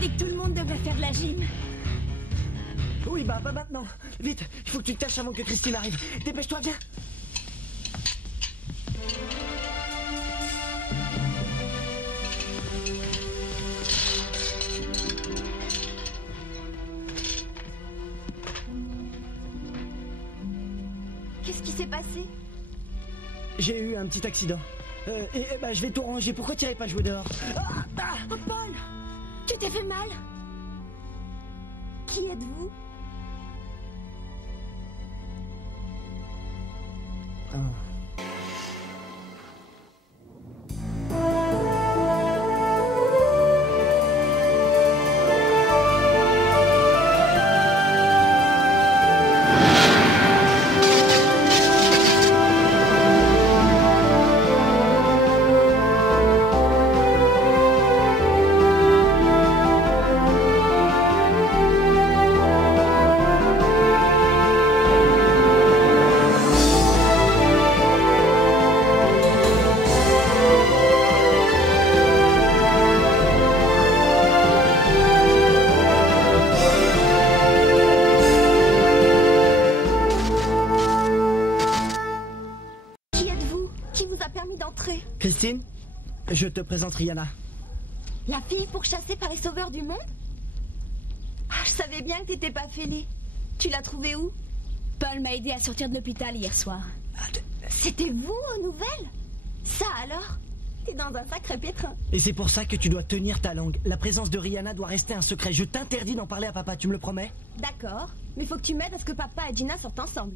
J'ai dit que tout le monde devrait faire de la gym. Oui, bah pas maintenant. Vite, il faut que tu te caches avant que Christine arrive. Dépêche-toi, viens. Qu'est-ce qui s'est passé? J'ai eu un petit accident. Bah je vais tout ranger. Pourquoi tu n'irais pas jouer dehors? Oh, Paul! Tu t'es fait mal? Qui êtes-vous? Christine, je te présente Rihanna. La fille pourchassée par les sauveurs du monde? Ah, je savais bien que t'étais pas fêlée. Tu l'as trouvée où? Paul m'a aidé à sortir de l'hôpital hier soir. C'était vous aux nouvelles? Ça alors? T'es dans un sacré pétrin. Et c'est pour ça que tu dois tenir ta langue. La présence de Rihanna doit rester un secret. Je t'interdis d'en parler à papa, tu me le promets? D'accord, mais faut que tu m'aides à ce que papa et Gina sortent ensemble.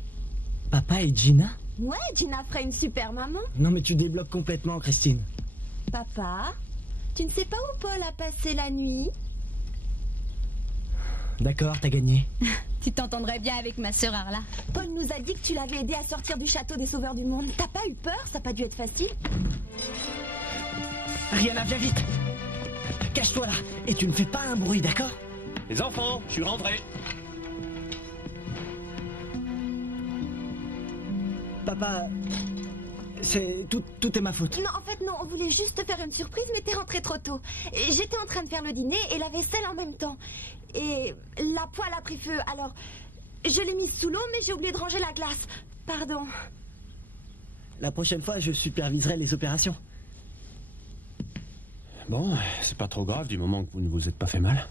Papa et Gina? Ouais, Gina ferait une super maman. Non mais tu débloques complètement, Christine. Papa, tu ne sais pas où Paul a passé la nuit? D'accord, t'as gagné. Tu t'entendrais bien avec ma sœur Arla. Paul nous a dit que tu l'avais aidé à sortir du château des sauveurs du monde. T'as pas eu peur? Ça n'a pas dû être facile. Rihanna, viens vite. Cache-toi là. Et tu ne fais pas un bruit, d'accord? Les enfants, je suis rentré. Papa, tout est ma faute. Non, en fait, non, on voulait juste te faire une surprise, mais t'es rentré trop tôt. J'étais en train de faire le dîner et la vaisselle en même temps. Et la poêle a pris feu, alors je l'ai mise sous l'eau, mais j'ai oublié de ranger la glace. Pardon. La prochaine fois, je superviserai les opérations. Bon, c'est pas trop grave du moment que vous ne vous êtes pas fait mal.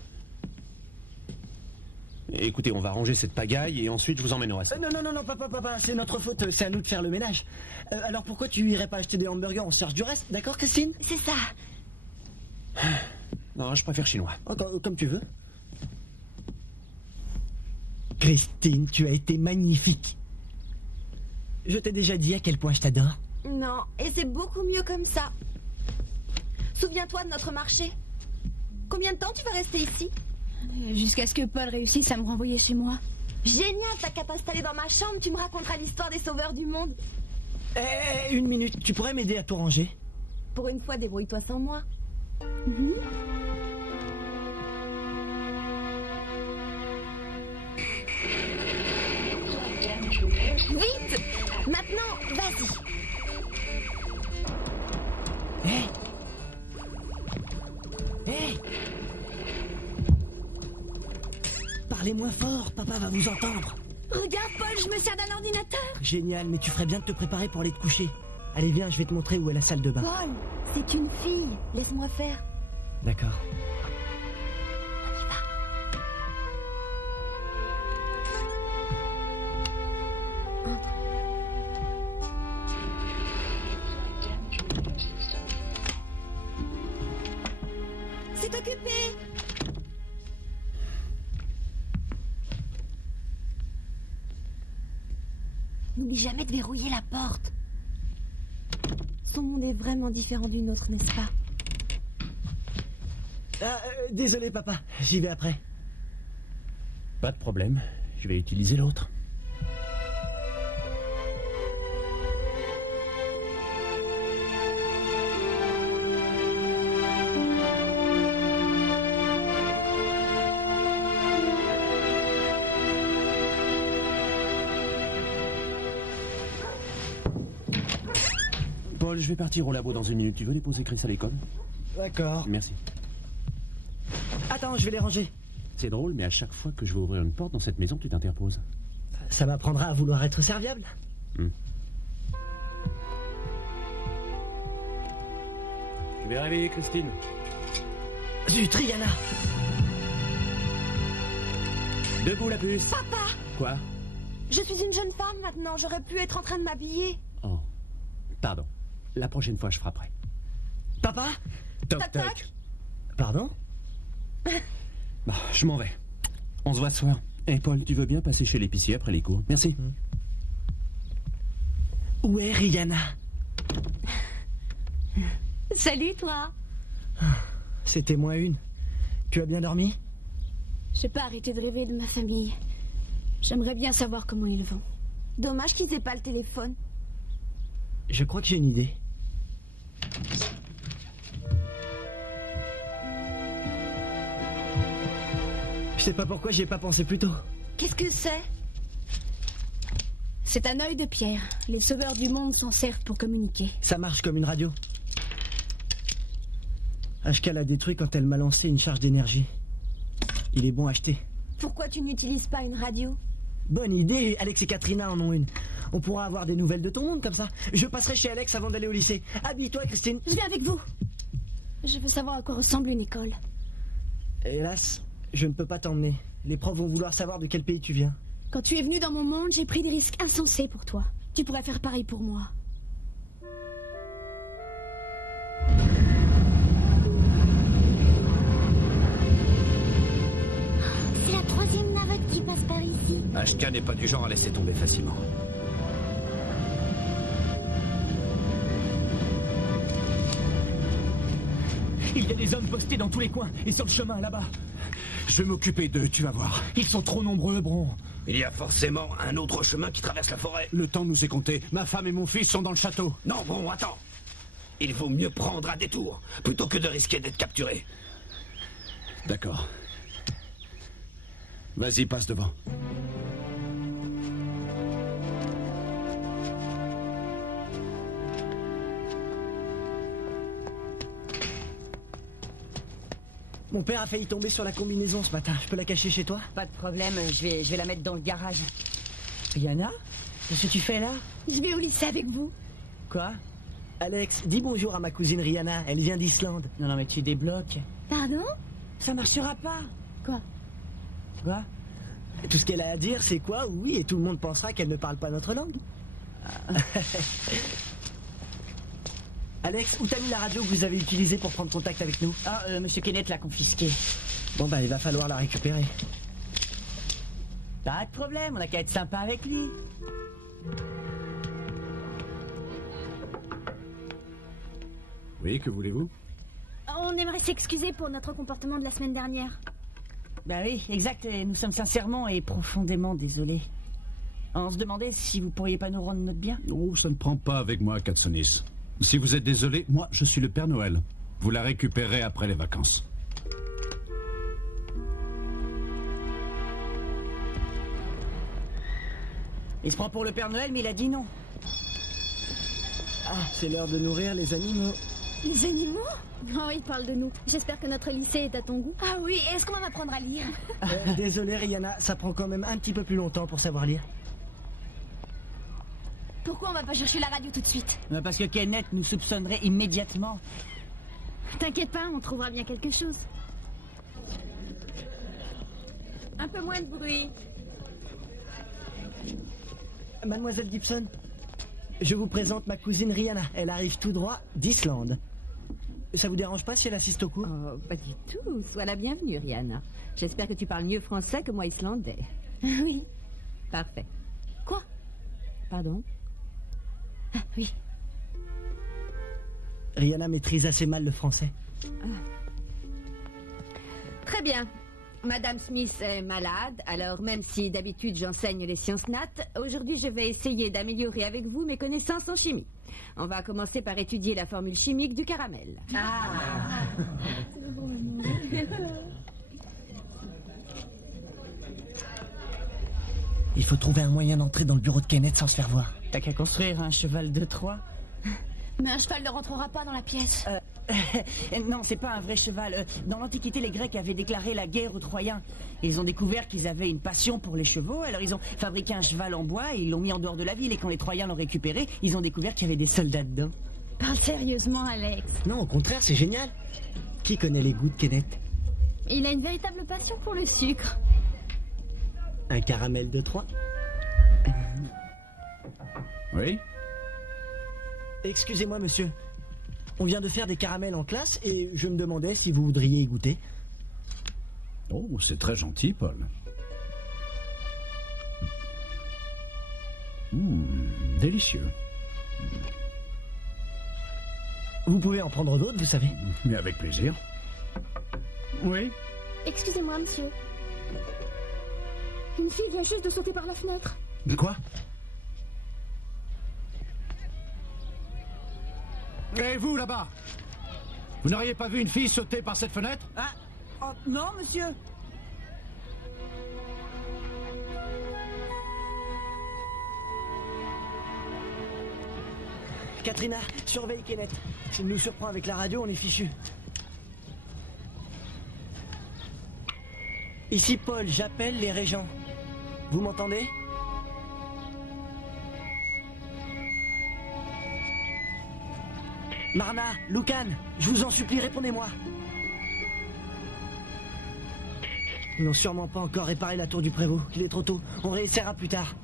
Écoutez, on va ranger cette pagaille et ensuite je vous emmène au restaurant. Non, papa, c'est notre faute, c'est à nous de faire le ménage. Alors pourquoi tu irais pas acheter des hamburgers en charge du reste, d'accord Christine? C'est ça. Non, je préfère chinois. Oh, comme tu veux. Christine, tu as été magnifique. Je t'ai déjà dit à quel point je t'adore. Non, et c'est beaucoup mieux comme ça. Souviens-toi de notre marché. Combien de temps tu vas rester ici? Jusqu'à ce que Paul réussisse à me renvoyer chez moi. Génial, t'as qu'à t'installer dans ma chambre, tu me raconteras l'histoire des sauveurs du monde. Une minute, tu pourrais m'aider à tout ranger? Pour une fois, débrouille-toi sans moi. Vite! Maintenant, vas-y. Hé! Parlez moins fort, papa va vous entendre. Regarde, Paul, je me sers d'un ordinateur. Génial, mais tu ferais bien de te préparer pour aller te coucher. Allez, viens, je vais te montrer où est la salle de bain. Paul, c'est une fille. Laisse-moi faire. D'accord. On y va. C'est occupé. N'oublie jamais de verrouiller la porte. Son monde est vraiment différent du nôtre, n'est-ce pas? Désolé, papa, j'y vais après. Pas de problème, je vais utiliser l'autre. Paul, je vais partir au labo dans une minute. Tu veux déposer Chris à l'école? D'accord. Merci. Attends, je vais les ranger. C'est drôle, mais à chaque fois que je vais ouvrir une porte dans cette maison, tu t'interposes. Ça m'apprendra à vouloir être serviable. Je vais réveiller Christine. Zut, Rihanna. Debout la puce. Papa! Quoi? Je suis une jeune femme maintenant, j'aurais pu être en train de m'habiller. Oh, pardon. La prochaine fois, je frapperai. Papa? Toc, Toc, toc. toc. Pardon? Bah, je m'en vais. On se voit ce soir. Et Paul, tu veux bien passer chez l'épicier après les cours? Merci. Où est Rihanna? Salut, toi. C'était moins une. Tu as bien dormi? J'ai pas arrêté de rêver de ma famille. J'aimerais bien savoir comment ils vont. Dommage qu'ils aient pas le téléphone. Je crois que j'ai une idée. Je sais pas pourquoi j'y ai pas pensé plus tôt. Qu'est-ce que c'est? C'est un œil de pierre. Les sauveurs du monde s'en servent pour communiquer. Ça marche comme une radio. HK l'a détruit quand elle m'a lancé une charge d'énergie. Il est bon à acheter. Pourquoi tu n'utilises pas une radio? Bonne idée, Alex et Katrina en ont une. On pourra avoir des nouvelles de ton monde comme ça. Je passerai chez Alex avant d'aller au lycée. Habille-toi, Christine. Je viens avec vous. Je veux savoir à quoi ressemble une école. Hélas, je ne peux pas t'emmener. Les profs vont vouloir savoir de quel pays tu viens. Quand tu es venu dans mon monde, j'ai pris des risques insensés pour toi. Tu pourrais faire pareil pour moi. C'est la troisième navette qui passe par ici. HK n'est pas du genre à laisser tomber facilement. Il y a des hommes postés dans tous les coins et sur le chemin là-bas. Je vais m'occuper d'eux, tu vas voir. Ils sont trop nombreux, Bron. Il y a forcément un autre chemin qui traverse la forêt. Le temps nous est compté. Ma femme et mon fils sont dans le château. Non, bon, attends. Il vaut mieux prendre un détour, plutôt que de risquer d'être capturé. D'accord. Vas-y, passe devant. Mon père a failli tomber sur la combinaison ce matin. Je peux la cacher chez toi? Pas de problème, je vais la mettre dans le garage. Rihanna, qu'est-ce que tu fais là? Je vais au lycée avec vous. Quoi? Alex, dis bonjour à ma cousine Rihanna. Elle vient d'Islande. Non, mais tu débloques. Pardon? Ça marchera pas. Quoi? Quoi? Tout ce qu'elle a à dire, c'est quoi? Oui, et tout le monde pensera qu'elle ne parle pas notre langue. Alex, où t'as mis la radio que vous avez utilisée pour prendre contact avec nous? Ah, Monsieur Kenneth l'a confisquée. Bon, bah, il va falloir la récupérer. Pas de problème, on a qu'à être sympa avec lui. Oui, que voulez-vous? On aimerait s'excuser pour notre comportement de la semaine dernière. Bah oui, exact, et nous sommes sincèrement et profondément désolés. On se demandait si vous pourriez pas nous rendre notre bien. Oh, ça ne prend pas avec moi, Katsonis. Si vous êtes désolé, moi, je suis le Père Noël. Vous la récupérez après les vacances. Il se prend pour le Père Noël, mais il a dit non. Ah, c'est l'heure de nourrir les animaux. Les animaux? Oh, il parle de nous. J'espère que notre lycée est à ton goût. Ah oui, est-ce qu'on va m'apprendre à lire? Désolé, Rihanna, ça prend quand même un petit peu plus longtemps pour savoir lire. Pourquoi on va pas chercher la radio tout de suite? Parce que Kenneth nous soupçonnerait immédiatement. T'inquiète pas, on trouvera bien quelque chose. Un peu moins de bruit. Mademoiselle Gibson, je vous présente ma cousine Rihanna. Elle arrive tout droit d'Islande. Ça vous dérange pas si elle assiste au cours? Oh, pas du tout. Sois la bienvenue, Rihanna. J'espère que tu parles mieux français que moi islandais. Oui. Parfait. Quoi? Pardon? Ah, oui. Rihanna maîtrise assez mal le français. Très bien. Madame Smith est malade, alors même si d'habitude j'enseigne les sciences nat, aujourd'hui je vais essayer d'améliorer avec vous mes connaissances en chimie. On va commencer par étudier la formule chimique du caramel. Il faut trouver un moyen d'entrer dans le bureau de Kenneth sans se faire voir. T'as qu'à construire un cheval de Troie. Mais un cheval ne rentrera pas dans la pièce. Non, c'est pas un vrai cheval. Dans l'Antiquité, les Grecs avaient déclaré la guerre aux Troyens. Ils ont découvert qu'ils avaient une passion pour les chevaux, alors ils ont fabriqué un cheval en bois et ils l'ont mis en dehors de la ville. Et quand les Troyens l'ont récupéré, ils ont découvert qu'il y avait des soldats dedans. Parle sérieusement, Alex. Non, au contraire, c'est génial. Qui connaît les goûts de Kenneth? Il a une véritable passion pour le sucre. Un caramel de Troyes? Oui? Excusez-moi, monsieur. On vient de faire des caramels en classe et je me demandais si vous voudriez y goûter. Oh, c'est très gentil, Paul. Délicieux. Vous pouvez en prendre d'autres, vous savez. Mais avec plaisir. Oui? Excusez-moi, monsieur. Une fille vient juste de sauter par la fenêtre. Quoi? Et vous, là-bas? Vous n'auriez pas vu une fille sauter par cette fenêtre? Ah, oh, non, monsieur. Katrina, surveille Kenneth. S'il nous surprend avec la radio, on est fichu. Ici Paul, j'appelle les régents. Vous m'entendez? Marna, Lucan, je vous en supplie, répondez-moi. Ils n'ont sûrement pas encore réparé la tour du prévôt. Il est trop tôt. On réessayera plus tard.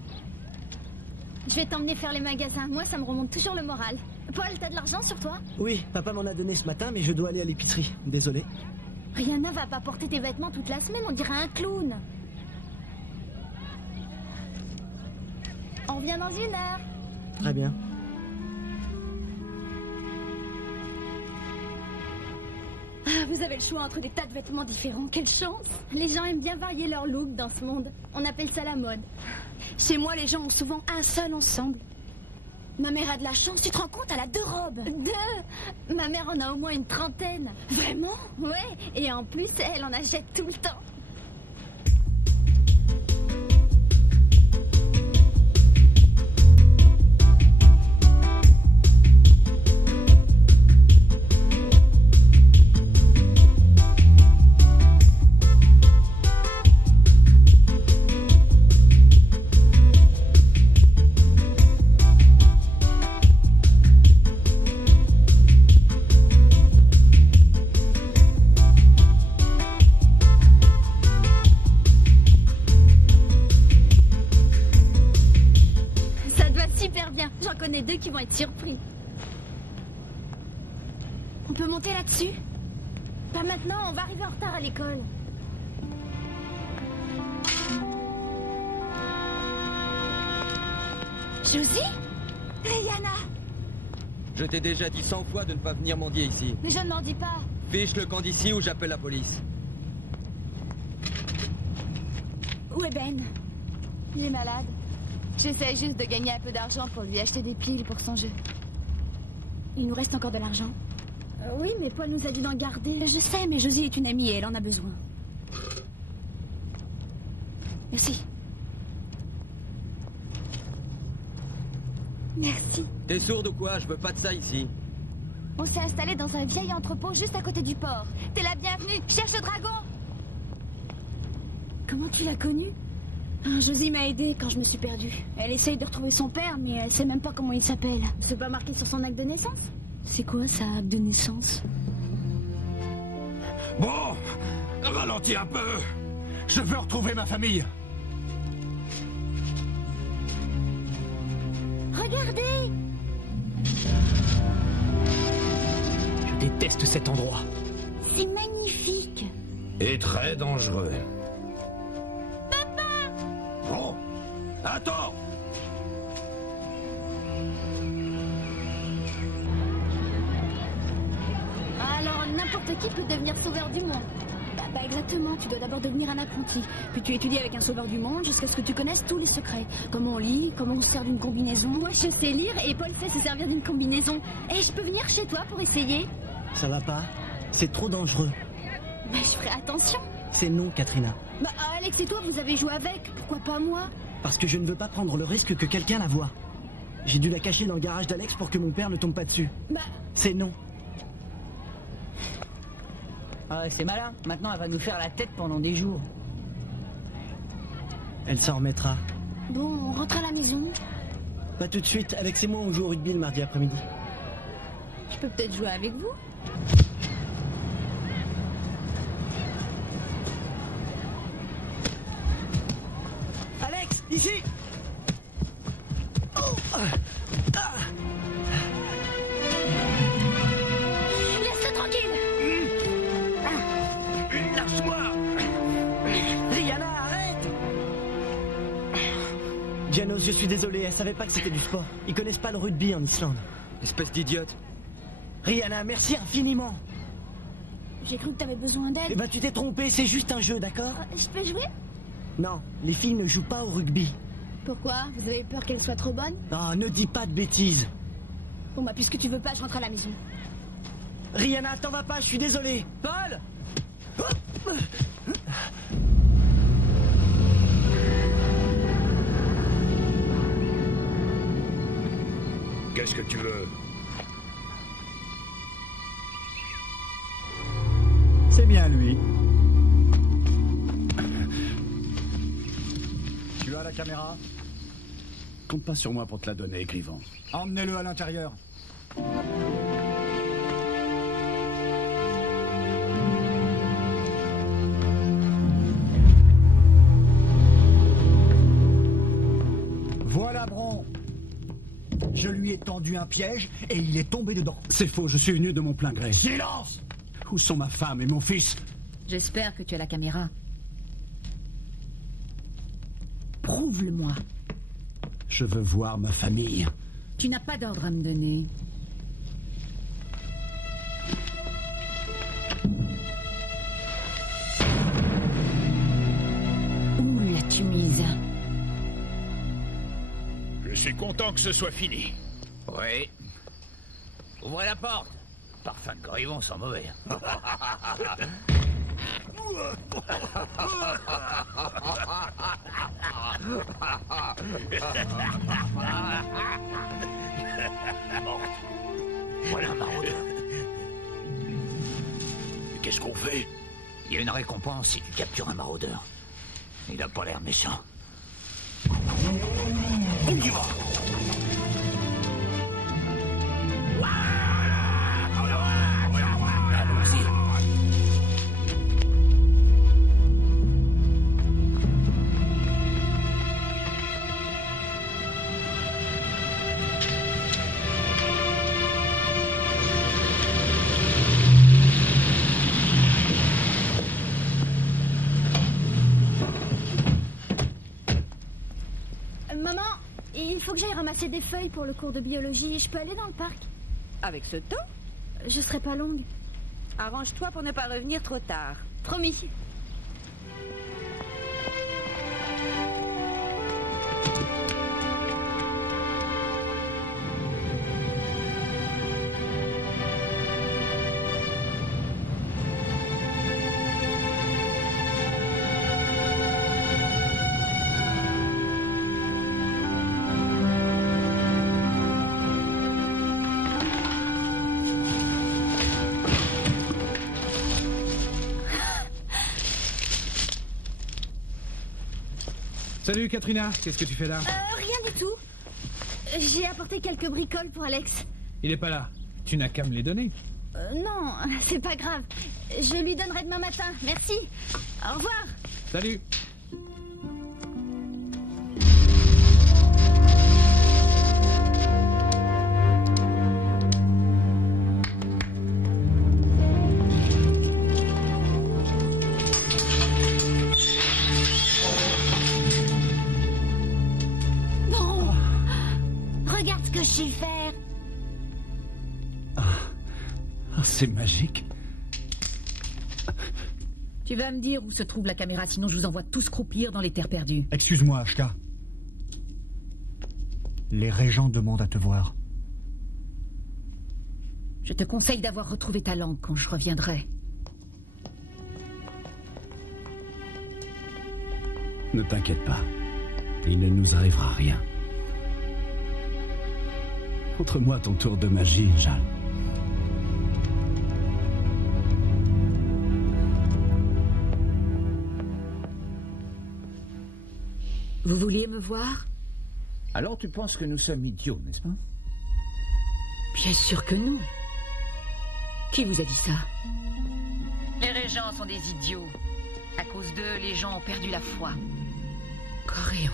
Je vais t'emmener faire les magasins. Moi, ça me remonte toujours le moral. Paul, t'as de l'argent sur toi? Oui, papa m'en a donné ce matin, mais je dois aller à l'épicerie. Désolé. Rihanna va pas porter tes vêtements toute la semaine, on dirait un clown. On revient dans 1 heure. Très bien. Ah, vous avez le choix entre des tas de vêtements différents. Quelle chance! Les gens aiment bien varier leur look dans ce monde. On appelle ça la mode. Chez moi, les gens ont souvent un seul ensemble. Ma mère a de la chance, tu te rends compte, elle a 2 robes. 2? Ma mère en a au moins une 30aine. Vraiment? Ouais, et en plus, elle en achète tout le temps. J'en connais 2 qui vont être surpris. On peut monter là-dessus? Pas maintenant, on va arriver en retard à l'école. Josie? Rihanna? Je t'ai déjà dit 100 fois de ne pas venir mendier ici. Mais je ne m'en dis pas. Fiche le camp d'ici ou j'appelle la police. Où est Ben? Il est malade. J'essaie juste de gagner un peu d'argent pour lui acheter des piles pour son jeu. Il nous reste encore de l'argent? Oui, mais Paul nous a dit d'en garder. Je sais, mais Josie est une amie et elle en a besoin. Merci. Merci. T'es sourde ou quoi? Je veux pas de ça ici. On s'est installé dans un vieil entrepôt juste à côté du port. T'es la bienvenue. Cherche le dragon. Comment tu l'as connu? Josie m'a aidée quand je me suis perdue. Elle essaye de retrouver son père, mais elle sait même pas comment il s'appelle. C'est pas marqué sur son acte de naissance? C'est quoi ça, acte de naissance? Bon, ralentis un peu. Je veux retrouver ma famille. Regardez! Je déteste cet endroit. C'est magnifique. Et très dangereux. Oh, attends! Alors, n'importe qui peut devenir sauveur du monde. Bah exactement, tu dois d'abord devenir un apprenti. Puis tu étudies avec un sauveur du monde jusqu'à ce que tu connaisses tous les secrets. Comment on lit, comment on se sert d'une combinaison. Moi, je sais lire et Paul sait se servir d'une combinaison. Et je peux venir chez toi pour essayer? Ça va pas? C'est trop dangereux. Bah, je ferai attention. C'est non, Katrina. Bah, Alex et toi, vous avez joué avec. Pourquoi pas moi? Parce que je ne veux pas prendre le risque que quelqu'un la voie. J'ai dû la cacher dans le garage d'Alex pour que mon père ne tombe pas dessus. Bah... C'est non. Ah ouais, c'est malin. Maintenant, elle va nous faire la tête pendant des jours. Elle s'en remettra. Bon, on rentre à la maison. Pas tout de suite. Alex et moi, on joue au rugby le mardi après-midi. Je peux peut-être jouer avec vous. Alex, ici. Laisse-le tranquille. Lâche-moi. Rihanna, arrête. Janos, je suis désolé, elle savait pas que c'était du sport. Ils connaissent pas le rugby en Islande. Espèce d'idiote. Rihanna, merci infiniment. J'ai cru que t'avais besoin d'aide. Eh ben, tu t'es trompé, c'est juste un jeu, d'accord? Je peux jouer? Non, les filles ne jouent pas au rugby. Pourquoi? Vous avez peur qu'elle soit trop bonne? Ah, ne dis pas de bêtises. Bon bah puisque tu veux pas, je rentre à la maison. Rihanna, t'en vas pas, je suis désolé. Paul! Qu'est-ce que tu veux? C'est bien lui. Tu as la caméra? Compte pas sur moi pour te la donner, Grivan. Emmenez-le à l'intérieur. Voilà Bron. Je lui ai tendu un piège et il est tombé dedans. C'est faux, je suis venu de mon plein gré. Silence! Où sont ma femme et mon fils? J'espère que tu as la caméra. Prouve-le-moi. Je veux voir ma famille. Tu n'as pas d'ordre à me donner. Où l'as-tu mise? Je suis content que ce soit fini. Oui. Ouvrez la porte. Parfum de Grivan sans mauvais. Voilà un maraudeur. Qu'est-ce qu'on fait? Il y a une récompense si tu captures un maraudeur. Il a pas l'air méchant. On y va. Allons-y. Maman, il faut que j'aille ramasser des feuilles pour le cours de biologie. Je peux aller dans le parc? Avec ce temps? Je serai pas longue. Arrange-toi pour ne pas revenir trop tard. Promis. Salut Katrina, qu'est-ce que tu fais là? Rien du tout. J'ai apporté quelques bricoles pour Alex. Il est pas là. Tu n'as qu'à me les donner. Non, c'est pas grave. Je lui donnerai demain matin. Merci. Au revoir. Salut. Bon. Regarde ce que je sais faire. Ah, c'est magique. Tu vas me dire où se trouve la caméra, sinon je vous envoie tous croupir dans les terres perdues. Excuse-moi, Ashka. Les régents demandent à te voir. Je te conseille d'avoir retrouvé ta langue quand je reviendrai. Ne t'inquiète pas. Il ne nous arrivera rien. Montre-moi ton tour de magie, Jal. Vous vouliez me voir? Alors tu penses que nous sommes idiots, n'est-ce pas? Bien sûr que non. Qui vous a dit ça? Les régents sont des idiots. À cause d'eux, les gens ont perdu la foi. Coréon.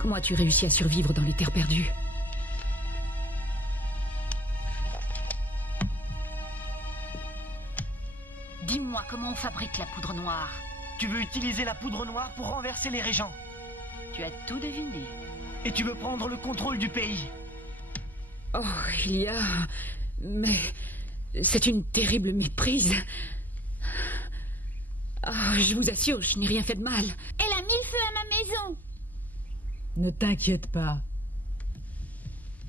Comment as-tu réussi à survivre dans les terres perdues? Dis-moi comment on fabrique la poudre noire. Tu veux utiliser la poudre noire pour renverser les régents. Tu as tout deviné. Et tu veux prendre le contrôle du pays. Oh, il y a... Mais... c'est une terrible méprise. Oh, je vous assure, je n'ai rien fait de mal. Elle a mis le feu à ma maison. Ne t'inquiète pas.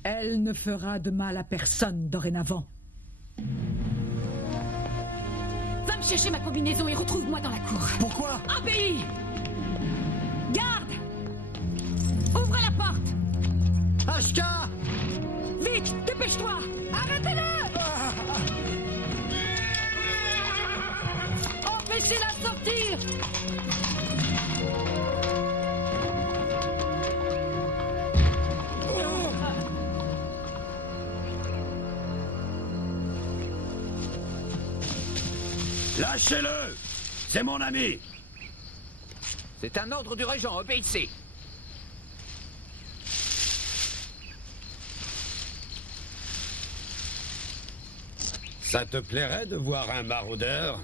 Elle ne fera de mal à personne dorénavant. Va me chercher ma combinaison et retrouve-moi dans la cour. Pourquoi? Obéis! Garde! Ouvre la porte! Ashka! Vite, dépêche-toi! Arrêtez-le! Empêchez-la de sortir! Lâchez-le! C'est mon ami! C'est un ordre du régent, obéissez! Ça te plairait de voir un maraudeur?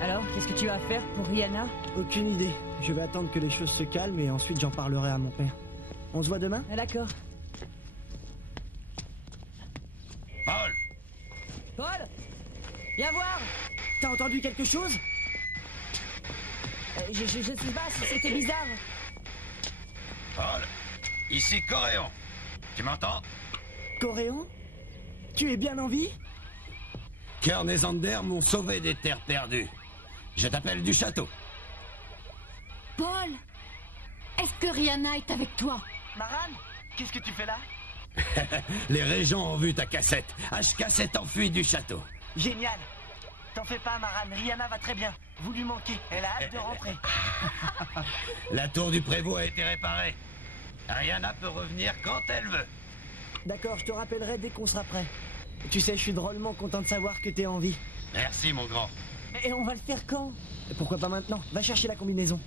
Alors, qu'est-ce que tu vas faire pour Rihanna? Aucune idée. Je vais attendre que les choses se calment et ensuite j'en parlerai à mon père. On se voit demain? Ah, d'accord. Paul! Paul! Viens voir! T'as entendu quelque chose? Je sais pas, c'était bizarre. Paul, ici Coréon. Tu m'entends? Coréon? Tu es bien en vie? Kern et Zander m'ont sauvé des terres perdues. Je t'appelle du château. Paul! Est-ce que Rihanna est avec toi? Maran? Qu'est-ce que tu fais là? Les régents ont vu ta cassette. Ashka s'est enfui du château. Génial! T'en fais pas, Maran. Rihanna va très bien. Vous lui manquez. Elle a hâte de rentrer. La tour du prévôt a été réparée. Rihanna peut revenir quand elle veut. D'accord, je te rappellerai dès qu'on sera prêt. Tu sais, je suis drôlement content de savoir que t'es en vie. Merci, mon grand. Et on va le faire quand? Pourquoi pas maintenant? Va chercher la combinaison.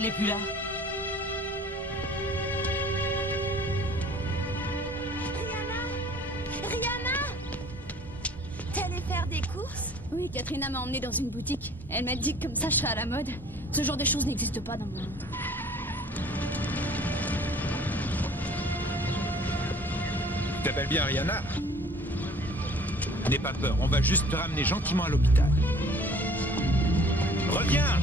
Elle est plus là. Rihanna! T'es allée faire des courses? Oui, Katrina m'a emmenée dans une boutique. Elle m'a dit que comme ça je serais à la mode. Ce genre de choses n'existe pas dans mon monde. Tu t'appelles bien Rihanna? N'aie pas peur, on va juste te ramener gentiment à l'hôpital. Reviens!